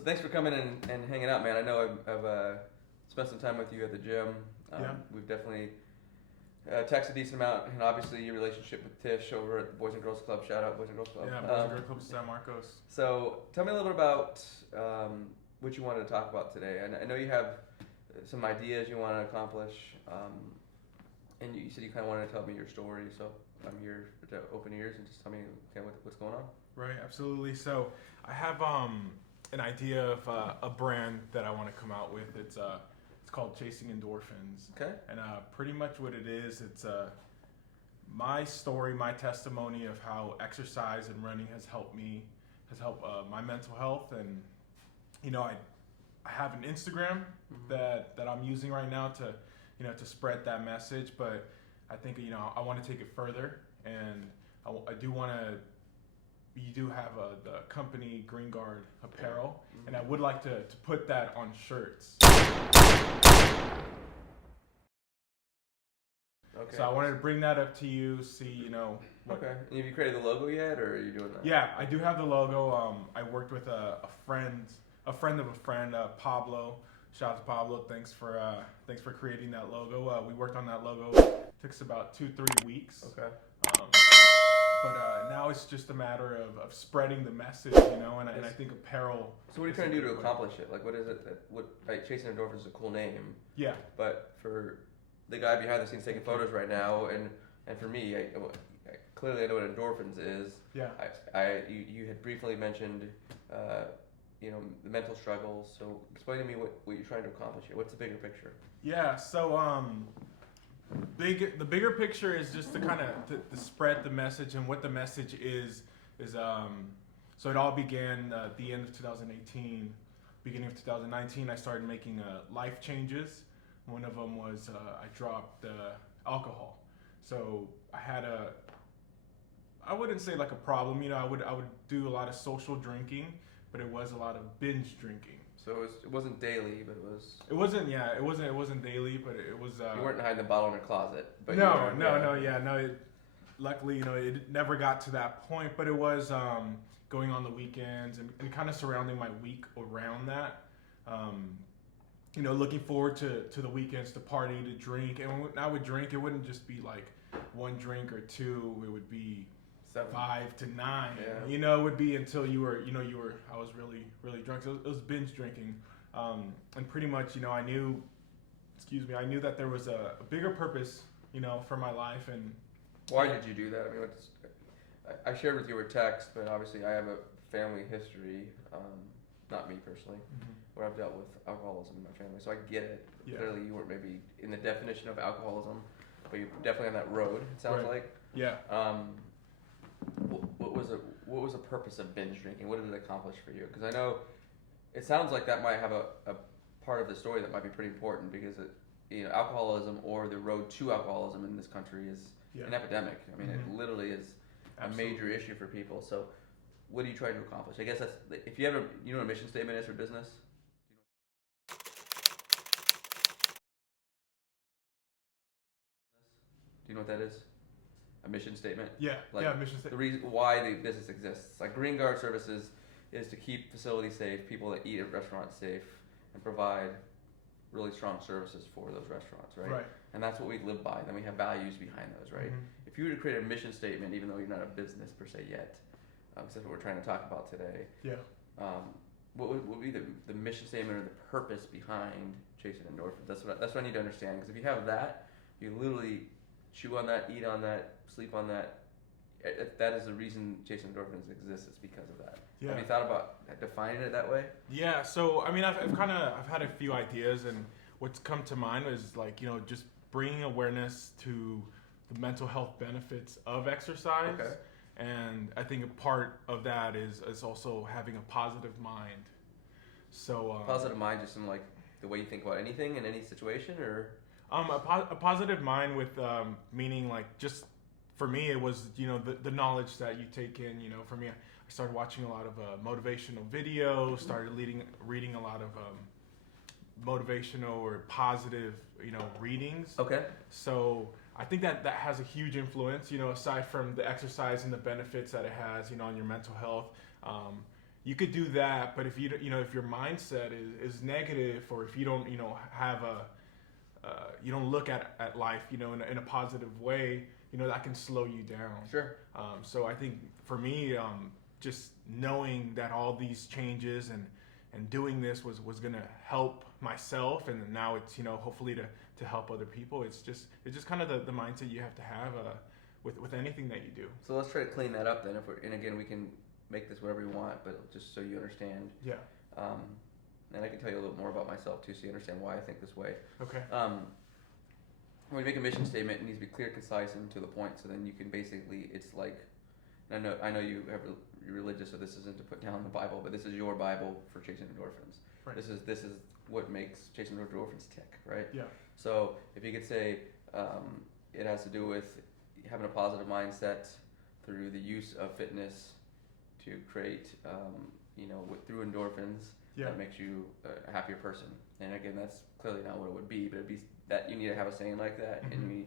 Listen, thanks for coming and hanging out, man. I know I've spent some time with you at the gym. We've definitely texted a decent amount, and obviously your relationship with Tish over at the Boys and Girls Club. Shout out Boys and Girls Club. Yeah, Boys and Girls Club San Marcos. So tell me a little bit about what you wanted to talk about today. I know you have some ideas you want to accomplish, and you said you kind of wanted to tell me your story. So I'm here to open ears and just tell me what's going on. Right, absolutely. So I have an idea of a brand that I want to come out with. It's called Chasing Endorphins. Okay. And pretty much what it is, it's my story, my testimony of how exercise and running has helped my mental health. And I have an Instagram that I'm using right now to spread that message. But I think I want to take it further, and I do want to. You do have the company Green Guard apparel, and I would like to put that on shirts. Okay. So I wanted to bring that up to you, see, Okay. And have you created the logo yet, or are you doing that? Yeah, I do have the logo. I worked with a friend of a friend, Pablo. Shout out to Pablo. Thanks for creating that logo. We worked on that logo. It took us about 2-3 weeks. Okay. But now it's just a matter of spreading the message, and I think apparel. So what are you trying to do to accomplish it? Like, what is it Chasing Endorphins is a cool name. Yeah. But for the guy behind the scenes taking photos right now, and for me, clearly I know what endorphins is. Yeah. You had briefly mentioned, the mental struggles. So explain to me what you're trying to accomplish here. What's the bigger picture? Yeah. So the bigger picture is just to kind of to spread the message, and what the message is so it all began at the end of 2018, beginning of 2019. I started making life changes. One of them was I dropped alcohol. So I had I wouldn't say like a problem. I would do a lot of social drinking, but it was a lot of binge drinking. So it wasn't daily, but it was. It wasn't daily, but it was. You weren't hiding the bottle in your closet, but no. Luckily, it never got to that point, but it was going on the weekends and kind of surrounding my week around that. Looking forward to the weekends to party, to drink, and when I would drink, it wouldn't just be like one drink or two. It would be 7, 5 to 9. Yeah. It would be until you were. I was really, really drunk. So it was binge drinking, and pretty much, I knew that there was a bigger purpose, for my life. And why did you do that? I mean, I shared with you a text, but obviously I have a family history, not me personally, where I've dealt with alcoholism in my family, so I get it. Yeah. Clearly, you weren't maybe in the definition of alcoholism, but you're definitely on that road. It sounds Right. like. Yeah. What was the purpose of binge drinking? What did it accomplish for you? Because I know it sounds like that might have a part of the story that might be pretty important, because alcoholism, or the road to alcoholism in this country, is an epidemic. I mean, it literally is a major issue for people. So what are you trying to accomplish? I guess that's, if you have what a mission statement is for business? Do you know what that is? A mission statement? Yeah. Mission statement. The reason why the business exists. Like, Green Guard Services is to keep facilities safe, people that eat at restaurants safe, and provide really strong services for those restaurants, right? Right. And that's what we live by. Then we have values behind those, right? If you were to create a mission statement, even though you're not a business per se yet, because that's what we're trying to talk about today. Yeah. What would be the mission statement or the purpose behind Chasing Endorphins? That's what I need to understand. Because if you have that, you literally chew on that, eat on that, sleep on that. If that is the reason Chasing Endorphins exists, it's because of that. Yeah. Have you thought about defining it that way? Yeah. So I mean, I've had a few ideas, and what's come to mind is like just bringing awareness to the mental health benefits of exercise. Okay. And I think a part of that is also having a positive mind. So Positive mind, just in like the way you think about anything in any situation, or a positive mind with meaning, like, just for me it was the knowledge that you take in. For me, I started watching a lot of motivational videos, started reading a lot of motivational or positive readings. Okay. So I think that has a huge influence, aside from the exercise and the benefits that it has, on your mental health. you could do that, but if if your mindset is negative, or if you don't, have you don't look at life, in a positive way, that can slow you down. Sure. So I think for me, just knowing that all these changes and doing this was going to help myself, and now it's, hopefully to help other people. It's just kind of the mindset you have to have with anything that you do. So let's try to clean that up then. And again, we can make this whatever you want, but just so you understand. Yeah. And I can tell you a little more about myself too, so you understand why I think this way. Okay. When you make a mission statement, it needs to be clear, concise, and to the point. So then you can basically, it's like, and I know you're religious, so this isn't to put down the Bible, but this is your Bible for chasing endorphins. Right. This is what makes chasing endorphins tick, right? Yeah. So if you could say, it has to do with having a positive mindset through the use of fitness to create, through endorphins. Yeah. That makes you a happier person. And again, that's clearly not what it would be, but it'd be that you need to have a saying like that. Mm-hmm.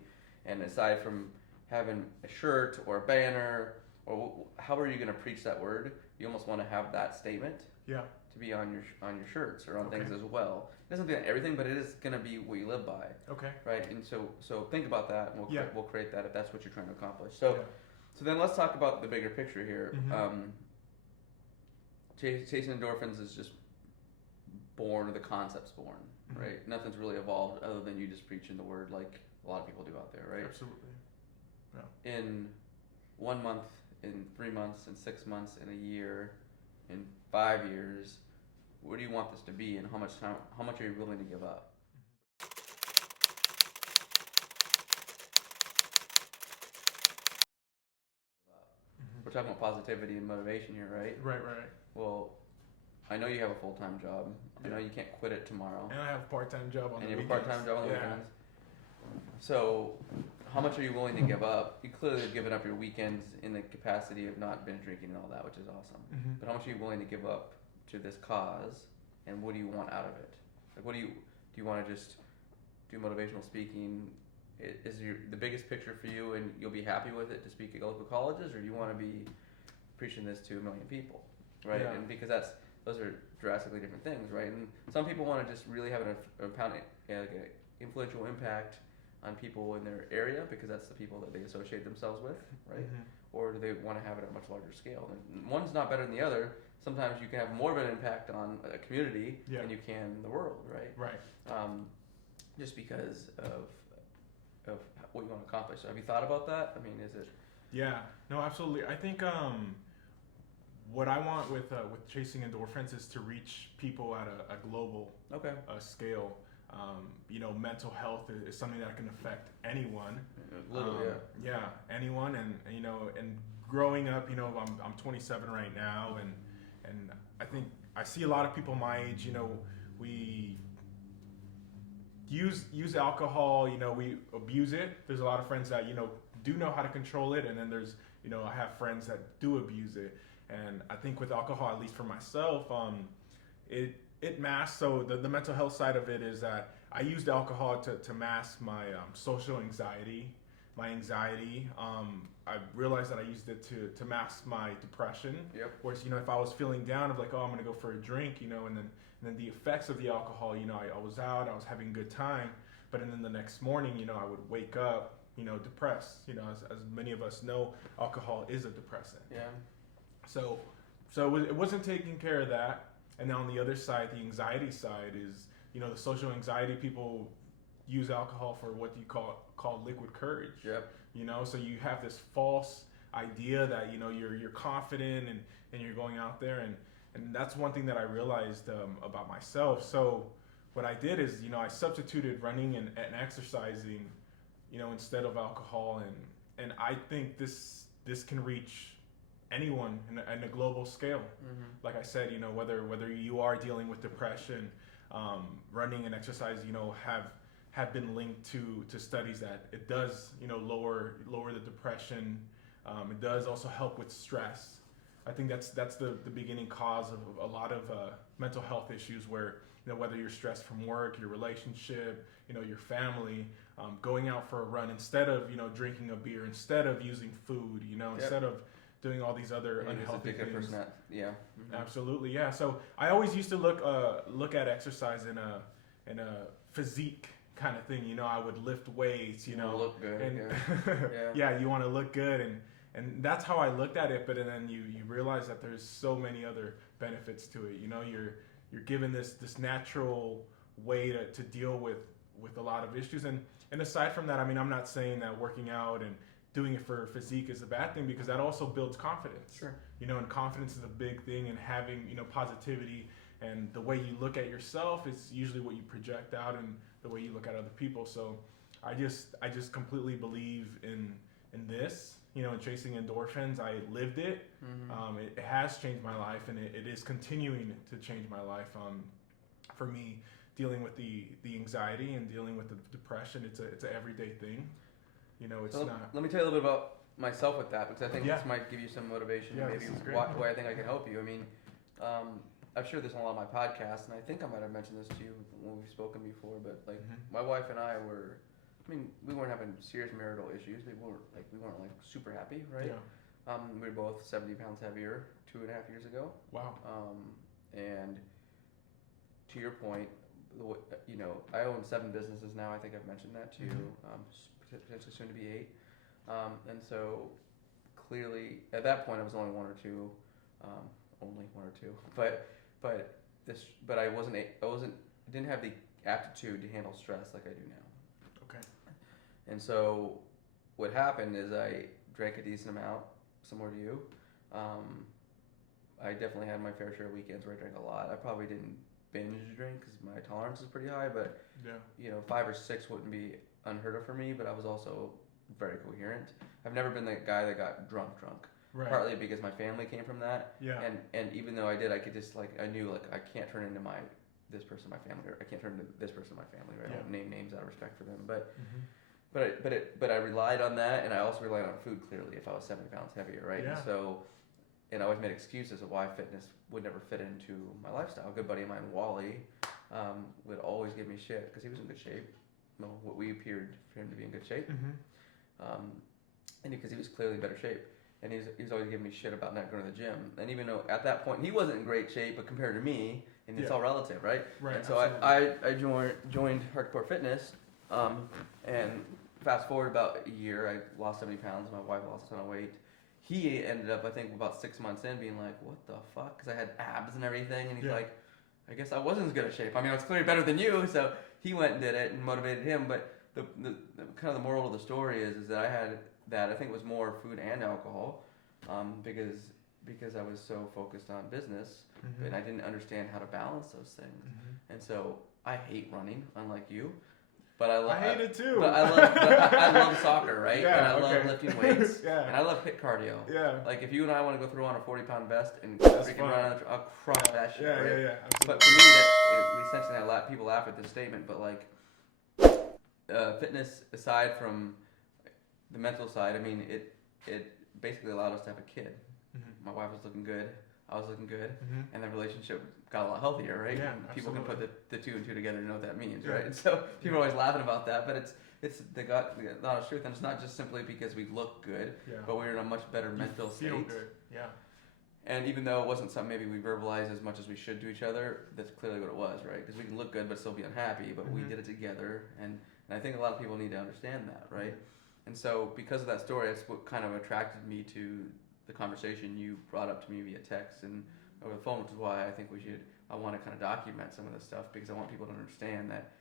And aside from having a shirt or a banner or however you're going to preach that word, you almost want to have that statement. Yeah. To be on your shirts or on Okay. things as well. It doesn't be on everything, but it is going to be what you live by. Okay. Right. And so think about that, and we'll create that if that's what you're trying to accomplish. So then let's talk about the bigger picture here. Mm-hmm. Chasing endorphins is just born, or the concept's born, Mm-hmm. right? Nothing's really evolved other than you just preaching the word like a lot of people do out there, right? Absolutely. Yeah. In 1 month, in 3 months, in 6 months, in a year, in 5 years, where do you want this to be, and how much are you willing to give up? Mm-hmm. We're talking about positivity and motivation here, right? Right. Well, I know you have a full-time job. I know you can't quit it tomorrow. And I have a part-time job on the weekends. And you have a part-time job on the weekends. So, how much are you willing to give up? You clearly have given up your weekends in the capacity of not binge drinking and all that, which is awesome. Mm-hmm. But how much are you willing to give up to this cause, and what do you want out of it? Like, what do you want to just do motivational speaking? Is the biggest picture for you, and you'll be happy with it, to speak at local colleges, or do you want to be preaching this to 1 million people, right? Yeah. And because those are drastically different things, right? And some people want to just really have an influential impact on people in their area because that's the people that they associate themselves with, right? Mm-hmm. Or do they want to have it at a much larger scale? And one's not better than the other. Sometimes you can have more of an impact on a community than you can the world, right? Right. Just because of what you want to accomplish. So have you thought about that? I mean, is it? Yeah. No, absolutely. I think what I want with chasing endorphins is to reach people at a global scale. Mental health is something that can affect anyone. Literally, yeah, anyone, and growing up, I'm 27 right now, and I think I see a lot of people my age. We use alcohol. We abuse it. There's a lot of friends that do know how to control it, and then there's I have friends that do abuse it. And I think with alcohol, at least for myself, it masks. So the mental health side of it is that I used alcohol to mask my social anxiety, my anxiety. I realized that I used it to mask my depression. Yep. Whereas if I was feeling down, I'm like, oh, I'm gonna go for a drink, and then the effects of the alcohol, I was out, I was having a good time, but then the next morning, I would wake up, depressed. As many of us know, alcohol is a depressant. Yeah. So it wasn't taking care of that. And then on the other side, the anxiety side is, the social anxiety. People use alcohol for what you call liquid courage. Yep. So you have this false idea that you're confident and you're going out there, and that's one thing that I realized about myself. So what I did is I substituted running and exercising, instead of alcohol, and I think this can reach anyone in a global scale. Mm-hmm. Like I said, whether you are dealing with depression, running and exercise, have been linked to studies that it does, lower the depression. It does also help with stress. I think that's the beginning cause of a lot of mental health issues, where whether you're stressed from work, your relationship, your family, going out for a run instead of drinking a beer, instead of using food, instead of doing all these other Maybe it's unhealthy a things. Yeah. Absolutely, yeah. So I always used to look at exercise in a physique kind of thing. I would lift weights. You know, look good. And Yeah. yeah, you want to look good, and that's how I looked at it. But then you realize that there's so many other benefits to it. You're given this natural way to deal with a lot of issues. And aside from that, I mean, I'm not saying that working out and doing it for physique is a bad thing, because that also builds confidence. Sure. And confidence is a big thing, and having, positivity, and the way you look at yourself is usually what you project out, and the way you look at other people. So I just completely believe in this, in chasing endorphins. I lived it. It has changed my life, and it is continuing to change my life. For me, dealing with the anxiety and dealing with the depression, it's an everyday thing. It's so not. Let me tell you a little bit about myself with that, because I think Yeah. this might give you some motivation. Yeah, Maybe this is great. why I think I can help you. I mean, I've shared this on a lot of my podcasts, and I think I might have mentioned this to you when we've spoken before. But my wife and I were, we weren't having serious marital issues. We weren't super happy, right? Yeah. We were both 70 pounds heavier 2.5 years ago. Wow. And to your point, I own 7 businesses now. I think I've mentioned that to you. Potentially soon to be 8. And so clearly, at that point, I was only one or two, but I didn't have the aptitude to handle stress like I do now. Okay. And so what happened is I drank a decent amount, similar to you. I definitely had my fair share of weekends where I drank a lot. I probably didn't binge drink because my tolerance is pretty high, but 5 or 6 wouldn't be unheard of for me. But I was also very coherent. I've never been that guy that got drunk. Right. Partly because my family came from that. Yeah. And even though I did, I could just I knew I can't turn into this person in my family, or I can't turn into this person in my family. Right? I don't name names out of respect for them, but I relied on that, and I also relied on food, clearly, if I was 70 pounds heavier, right? Yeah. And I always made excuses of why fitness would never fit into my lifestyle. A good buddy of mine, Wally, would always give me shit because he was in good shape. Well, what we appeared for him to be in good shape. And because he was clearly in better shape. And he was always giving me shit about not going to the gym. And even though at that point he wasn't in great shape, but compared to me, and it's all relative, right? Right. And so I joined Hardcore Fitness, and fast forward about a year, I lost 70 pounds. My wife lost a ton of weight. He ended up, I think, about 6 months in, being like, "What the fuck?" Because I had abs and everything, and he's like, "I guess I wasn't as good a shape. I mean, I was clearly better than you." So he went and did it and motivated him. But the kind of the moral of the story is that I had that. I think it was more food and alcohol, because I was so focused on business, and I didn't understand how to balance those things. And so I hate running, unlike you. But I hate it too. But I love soccer, right? Yeah, and I love lifting weights. Yeah. And I love HIIT cardio. Yeah. Like if you and I want to go throw on a 40-pound vest and That's freaking fun. run, I'll crush that shit. Yeah, right? yeah. Absolutely. But for me, we essentially had a lot of people laugh at this statement, but fitness aside from the mental side, I mean, it basically allowed us to have a kid. My wife was looking good. I was looking good, and the relationship got a lot healthier, right? Yeah, and people absolutely. can put the 2 and 2 together and know what that means, right? And so people are always laughing about that, but it's the honest truth, and it's not just simply because we look good, but we're in a much better mental state. Feel good, yeah. And even though it wasn't something maybe we verbalized as much as we should to each other, that's clearly what it was, right? Because we can look good but still be unhappy, but we did it together, and I think a lot of people need to understand that, right? And so because of that story, that's what kind of attracted me to the conversation you brought up to me via text and over the phone, which is why I think I want to kind of document some of this stuff, because I want people to understand that,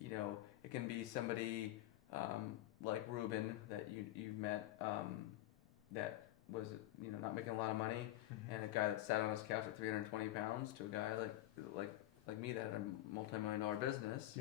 it can be somebody like Ruben that you've met that was, not making a lot of money, and a guy that sat on his couch at 320 pounds, to a guy like me that had a multi-million-dollar business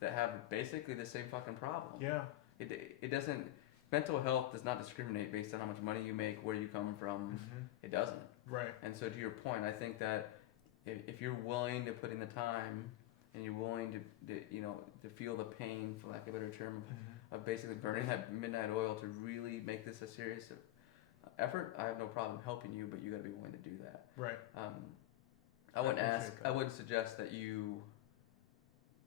that have basically the same fucking problem. Yeah. It doesn't. Mental health does not discriminate based on how much money you make, where you come from. It doesn't. Right. And so to your point, I think that if you're willing to put in the time and you're willing to feel the pain, for lack of a better term, of basically burning that midnight oil to really make this a serious effort, I have no problem helping you, but you got to be willing to do that. Right. I wouldn't suggest that you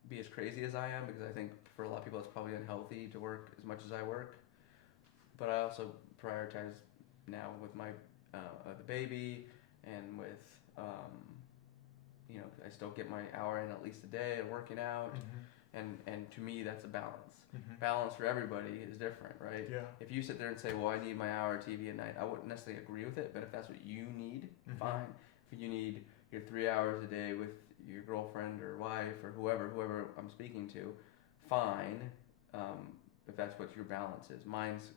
be as crazy as I am, because I think for a lot of people it's probably unhealthy to work as much as I work. But I also prioritize, now with my the baby and with I still get my hour in at least a day of working out, and to me that's a balance. Balance for everybody is different, right? Yeah. If you sit there and say, well, I need my hour of TV at night, I wouldn't necessarily agree with it, but if that's what you need, fine. If you need your 3 hours a day with your girlfriend or wife or whoever I'm speaking to, fine. If that's what your balance is. Mine's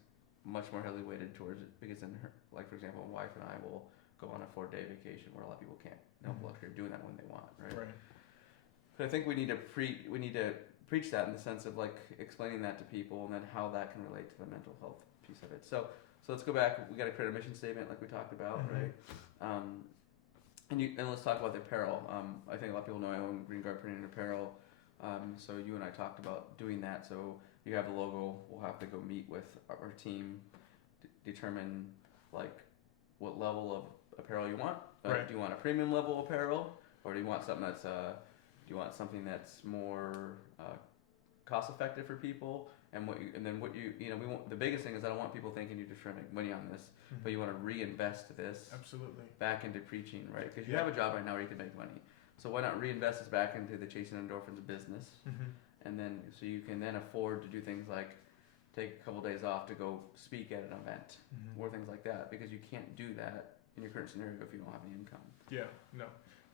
much more heavily weighted towards it because then, like for example, my wife and I will go on a 4-day vacation where a lot of people can't. They don't have the luxury of doing that when they want, right? Right. But I think we need to preach that in the sense of like explaining that to people and then how that can relate to the mental health piece of it. So let's go back. We got to create a mission statement like we talked about, right? And let's talk about the apparel. I think a lot of people know I own Green Guard Printing and Apparel. So you and I talked about doing that. So you have the logo. We'll have to go meet with our team, determine like what level of apparel you want. Right. Do you want a premium level apparel, or do you want something that's more cost effective for people? And we want, the biggest thing is I don't want people thinking you're just trying to make money on this, but you want to reinvest this absolutely back into preaching, right? Because you have a job right now where you can make money. So why not reinvest this back into the Chasing Endorphins business, and then so you can then afford to do things like take a couple days off to go speak at an event or things like that, because you can't do that in your current scenario if you don't have any income. Yeah, no,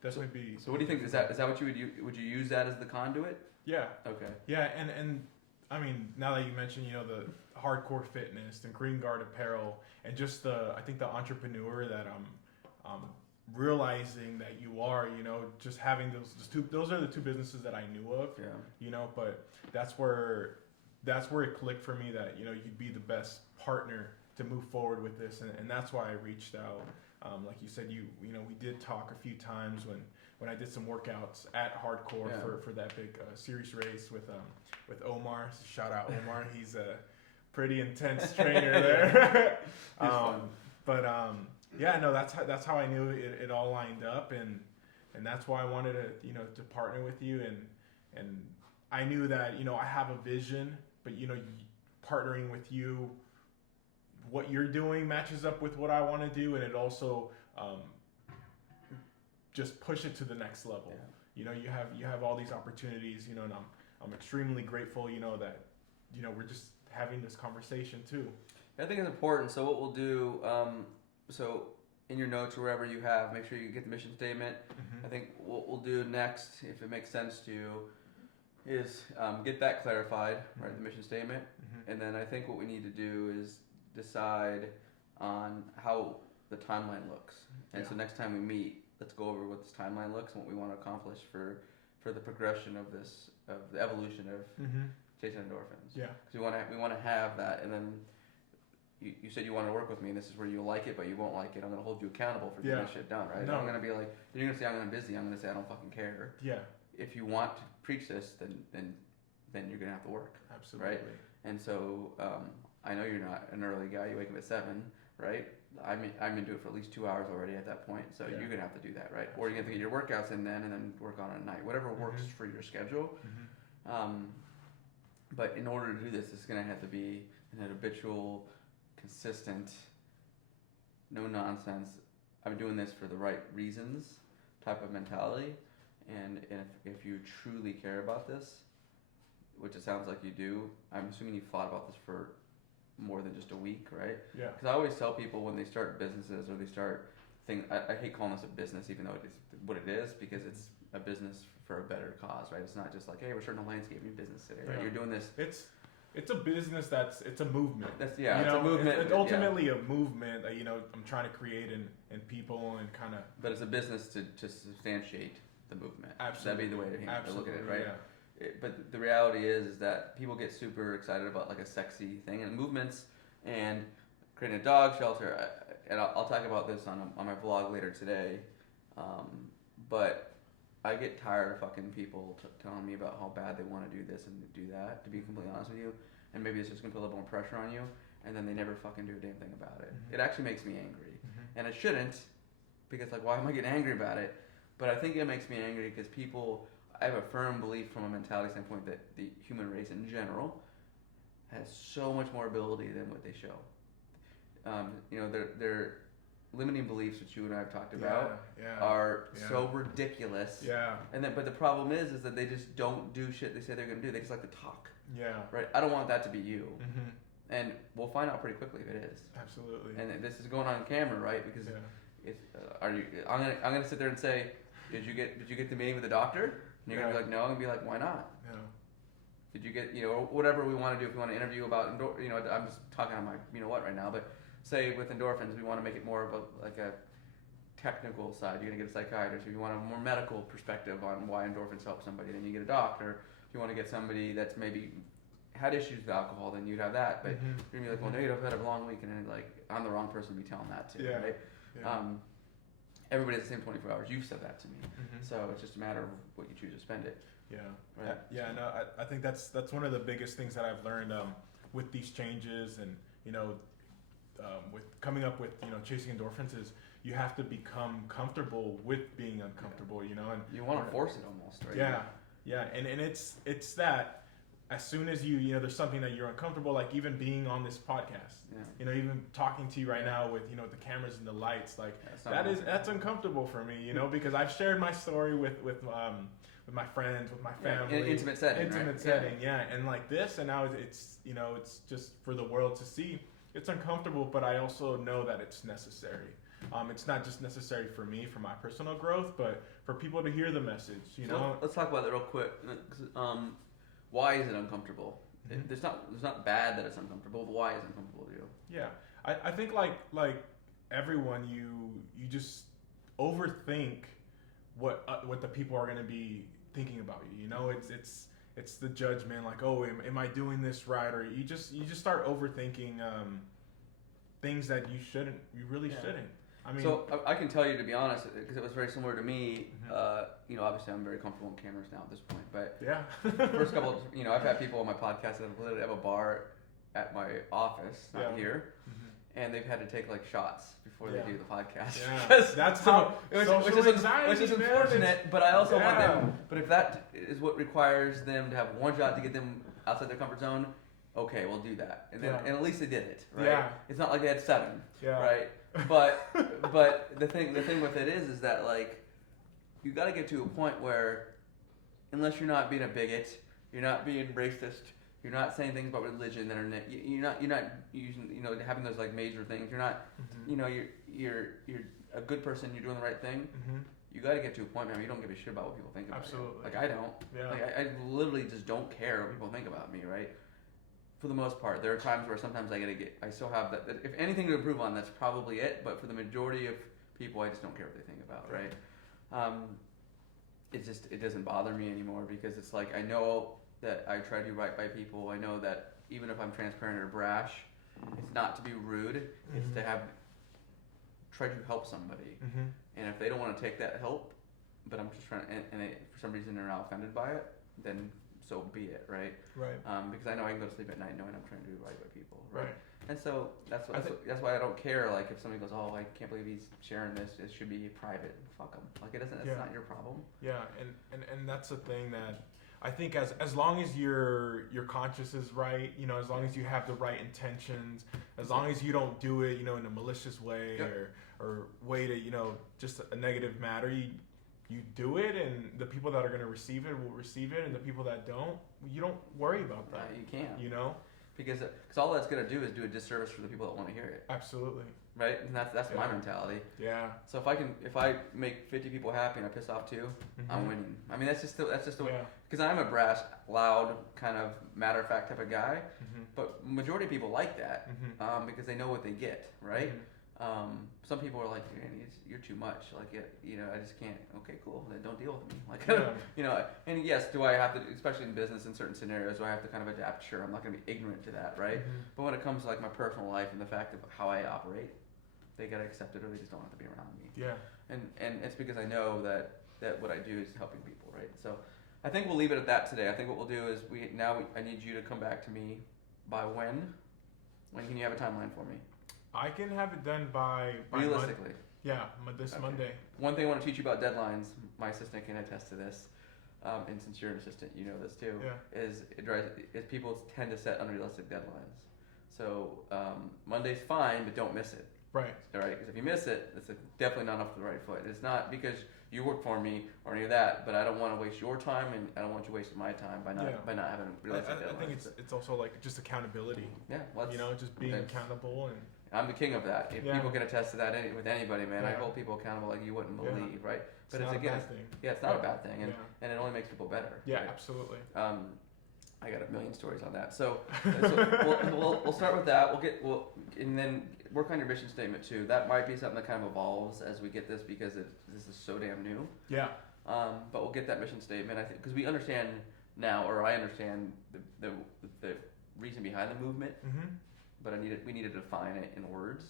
definitely be. So what do you think? Is that what you would you use that as the conduit? Yeah. Okay. Yeah, and I mean, now that you mentioned, the hardcore fitness and Green Guard apparel, and just I think the entrepreneur that I'm realizing that you are, just having those are the two businesses that I knew of. Yeah. But that's where it clicked for me that you'd be the best partner to move forward with this, and that's why I reached out. Like you said, we did talk a few times when I did some workouts at Hardcore for that big series race with Omar. Shout out Omar, he's a pretty intense trainer there. That's how I knew it all lined up, and that's why I wanted to partner with you, and I knew that I have a vision, but partnering with you, what you're doing matches up with what I want to do, and it also just push it to the next level. Yeah. You have all these opportunities, and I'm extremely grateful, that we're just having this conversation too. I think it's important. So what we'll do, so in your notes or wherever you have, make sure you get the mission statement. I think what we'll do next, if it makes sense to you, is get that clarified, right? The mission statement, and then I think what we need to do is decide on how the timeline looks. And so next time we meet, let's go over what this timeline looks and what we want to accomplish for the progression of the evolution of Chasing Endorphins. Yeah. Because we want to have that, and then you said you want to work with me, and this is where you like it, but you won't like it. I'm going to hold you accountable for getting this shit done, right? No. I'm going to be like, you're going to say I'm busy. I'm going to say I don't fucking care. Yeah. If you want to preach this, then you're going to have to work. Absolutely. Right? And so I know you're not an early guy. You wake up at 7, right? I'm going to do it for at least 2 hours already at that point. So you're going to have to do that, right? Absolutely. Or you're going to get your workouts in then and then work on it at night. Whatever works for your schedule. But in order to do this, it's going to have to be an habitual, consistent, no nonsense, I'm doing this for the right reasons type of mentality. And if you truly care about this, which it sounds like you do, I'm assuming you've thought about this for more than just a week, right? Yeah. Because I always tell people when they start businesses or they start things, I hate calling this a business, even though it is what it is, because it's a business for a better cause, right? It's not just like, hey, we're starting a landscaping business today, right? You're doing this. It's a business it's a movement. It's a movement. It's ultimately a movement that I'm trying to create in people and kind of. But it's a business to substantiate the movement. Absolutely. That'd be the way to look at it, right? Yeah. But the reality is that people get super excited about like a sexy thing and movements and creating a dog shelter. And I'll talk about this on my vlog later today. But I get tired of fucking people telling me about how bad they want to do this and do that, to be completely honest with you. And maybe it's just going to put a little more pressure on you, and then they never fucking do a damn thing about it. It actually makes me angry. And it shouldn't, because like, why am I getting angry about it? But I think it makes me angry because I have a firm belief from a mentality standpoint that the human race in general has so much more ability than what they show. their limiting beliefs, which you and I have talked about, are so ridiculous. Yeah. But the problem is that they just don't do shit they say they're gonna do. They just like to talk. Yeah. Right. I don't want that to be you. Mm-hmm. And we'll find out pretty quickly if it is. Absolutely. And this is going on camera, right? Because I'm gonna sit there and say, did you get the meeting with the doctor? And you're gonna be like, no. I'm gonna be like, why not? Yeah. Did you get whatever we want to do? If we want to interview about I'm just talking on my right now, but say with endorphins, we want to make it more of a technical side. You're gonna get a psychiatrist. If you want a more medical perspective on why endorphins help somebody, then you get a doctor. If you want to get somebody that's maybe had issues with alcohol, then you'd have that. But you're gonna be like, well, no, you've had a long week, and then like I'm the wrong person to be telling that to, right? Yeah. Everybody has the same 24 hours. You've said that to me, so it's just a matter of what you choose to spend it. Yeah. Right. Yeah. No, I think that's one of the biggest things that I've learned with these changes, and with coming up with chasing endorphins, is you have to become comfortable with being uncomfortable. And you want to force it almost, right? Yeah. Yeah. And it's that. As soon as you there's something that you're uncomfortable, like even being on this podcast, even talking to you right now with the cameras and the lights, like that's uncomfortable for me, because I've shared my story with my friends, with my family, in an intimate setting, and like this, and now it's it's just for the world to see. It's uncomfortable, but I also know that it's necessary. It's not just necessary for me, for my personal growth, but for people to hear the message. So let's talk about that real quick. Why is it uncomfortable? It's not bad that it's uncomfortable, but why is it uncomfortable to you? Yeah, I think like everyone, you just overthink what the people are going to be thinking about you. It's the judgment, like, oh, am I doing this right? Or you just start overthinking things that you really shouldn't. I mean, so I can tell you, to be honest, because it was very similar to me. Obviously I'm very comfortable in cameras now at this point, but first couple, I've had people on my podcast that have literally have a bar at my office, not here, and they've had to take like shots before they do the podcast. Yeah, that's how which is unfortunate. But I also want them. But if that is what requires them to have one shot to get them outside their comfort zone, okay, we'll do that. And then and at least they did it, right? Yeah. It's not like they had 7, right? But the thing with it is that like you got to get to a point where, unless you're not being a bigot, you're not being racist, you're not saying things about religion that are you're not using having those like major things. You're not you're a good person. You're doing the right thing. You got to get to a point, man, where you don't give a shit about what people think about you. Like I don't. Yeah. Like I literally just don't care what people think about me, right? For the most part, there are times where sometimes I still have that. If anything to improve on, that's probably it. But for the majority of people, I just don't care what they think about, right? It doesn't bother me anymore, because it's like I know that I try to do right by people. I know that even if I'm transparent or brash, it's not to be rude. It's to try to help somebody. And if they don't want to take that help, but I'm just trying, and for some reason they're not offended by it, then so be it, right? Right. Because I know I can go to sleep at night knowing I'm trying to do right by people, right? And so that's why I don't care. Like if somebody goes, "Oh, I can't believe he's sharing this. It should be private." Fuck him. Like it doesn't. It's not your problem. Yeah, and that's the thing that I think as long as your conscience is right, as long as you have the right intentions, as long as you don't do it, in a malicious way or way to just a negative matter. You do it, and the people that are going to receive it will receive it, and the people that don't, you don't worry about that. You can't. Because all that's going to do is do a disservice for the people that want to hear it. Absolutely. Right? And that's my mentality. Yeah. So if I make 50 people happy and I piss off 2, I'm winning. I mean, that's just the way. Because I'm a brash, loud, kind of matter-of-fact type of guy, but majority of people like that because they know what they get, right? Some people are like, you're too much. Like, I just can't. Okay, cool. Then don't deal with me. Like, and yes, do I have to, especially in business in certain scenarios, do I have to kind of adapt? Sure, I'm not going to be ignorant to that, right? But when it comes to like my personal life and the fact of how I operate, they got to accept it, or they just don't have to be around me. Yeah. And it's because I know that what I do is helping people, right? So I think we'll leave it at that today. I think what we'll do is I need you to come back to me by when? When can you have a timeline for me? I can have it done by realistically. This Monday. One thing I want to teach you about deadlines, my assistant can attest to this, and since you're an assistant, you know this too. Yeah. Is people tend to set unrealistic deadlines. So Monday's fine, but don't miss it. Right. All right, because if you miss it, it's definitely not off the right foot. It's not because you work for me or any of that, but I don't want to waste your time, and I don't want you wasting my time by not having realistic deadlines. I think it's also like just accountability. Yeah, well, just being accountable, and I'm the king of that. If people can attest to that with anybody, man, I hold people accountable like you wouldn't believe, right? But it's not a bad thing. Yeah, it's not a bad thing, and it only makes people better. Yeah, right? absolutely. I got a million stories on that. So we'll start with that. And then work on your mission statement too. That might be something that kind of evolves as we get this because this is so damn new. Yeah. But we'll get that mission statement. I think because we understand now, or I understand the reason behind the movement. Mm-hmm. But we need to define it in words.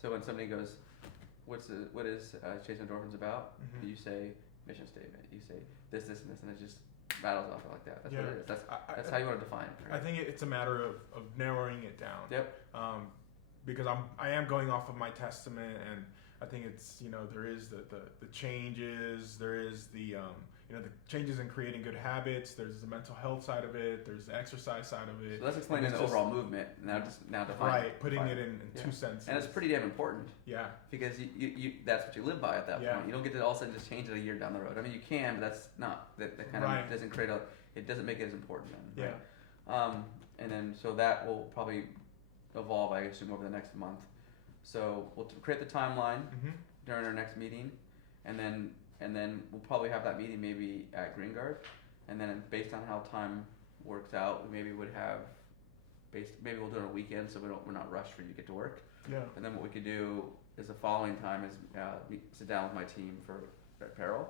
So when somebody goes, what is Chasing Endorphins about? Mm-hmm. You say mission statement. You say this, and this, and it just rattles off like that. That's what it is. That's how you want to define it. Right? I think it's a matter of narrowing it down. Yep. Because I am going off of my testament, and I think it's there is the changes, there is the the changes in creating good habits. There's the mental health side of it. There's the exercise side of it. So let's explain the overall movement. Now define right, putting it in 2 sentences. And it's pretty damn important. Yeah. Because you that's what you live by at that point. You don't get to all of a sudden just change it a year down the road. I mean, you can, but that's not that kind of doesn't create it doesn't make it as important then. Right? Yeah. And then so that will probably evolve, I assume, over the next month. So we'll create the timeline during our next meeting, and then we'll probably have that meeting maybe at Green Guard, and then based on how time works out, we maybe would have maybe we'll do it on a weekend so we're not rushed for you to get to work. Yeah. And then what we could do is the following time is sit down with my team for apparel,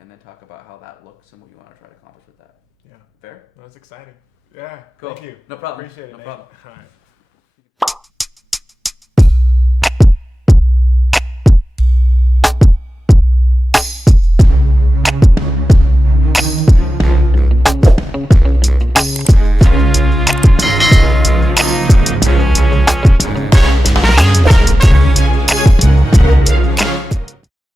and then talk about how that looks and what you want to try to accomplish with that. Yeah. Fair? That's exciting. Yeah. Cool. Thank you. No problem. Appreciate it. No problem. All right.